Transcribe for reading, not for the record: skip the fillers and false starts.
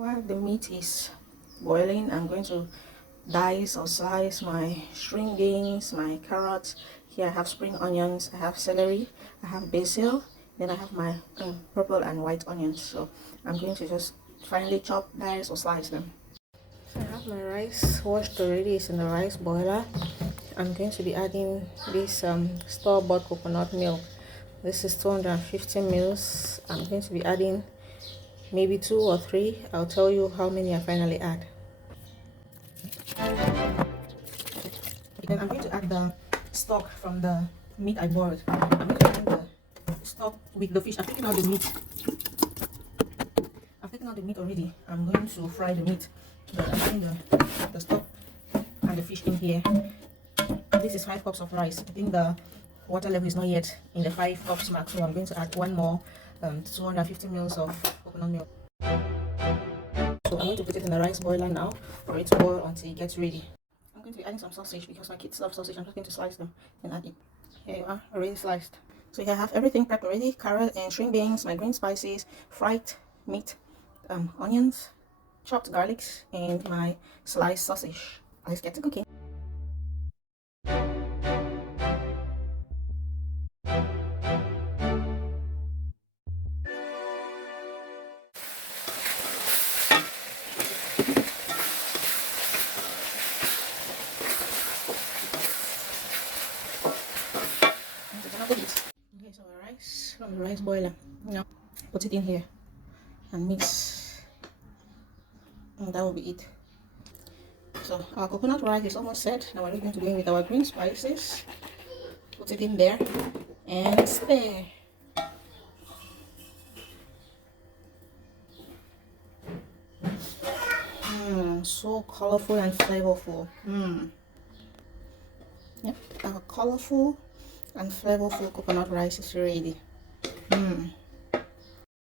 While the meat is boiling, I'm going to dice or slice my string beans, my carrots. Here I have spring onions, I have celery, I have basil, then I have my purple and white onions. So I'm going to just finely chop, dice or slice them. So I have my rice washed already. It's in the rice boiler. I'm going to be adding this store-bought coconut milk. This is 250 mils. I'm going to be adding maybe 2 or 3. I'll tell you how many I finally add. Then I'm going to add the stock from the meat I boiled. I'm going to add the stock with the fish. I've taken out the meat. I've taken out the meat already. I'm going to fry the meat. But I'm putting the stock and the fish in here. This is 5 cups of rice. I think the water level is not yet in the 5 cups mark, so I'm going to add one more 250 mils of coconut milk. So I'm going to put it in the rice boiler now for it to boil until it gets ready. I'm going to be adding some sausage because my kids love sausage. I'm just going to slice them and add it. Here you are, already sliced. So here I have everything prepped already: carrot and string beans, my green spices, fried meat, onions, chopped garlics, and my sliced sausage. Let's get to cooking. Okay, so our rice from the rice boiler. Now put it in here and mix, and that will be it. So our coconut rice is almost set. Now we're just going to go in with our green spices. Put it in there and stir. So colorful and flavorful. Yep, our colorful and flavorful coconut rice is ready.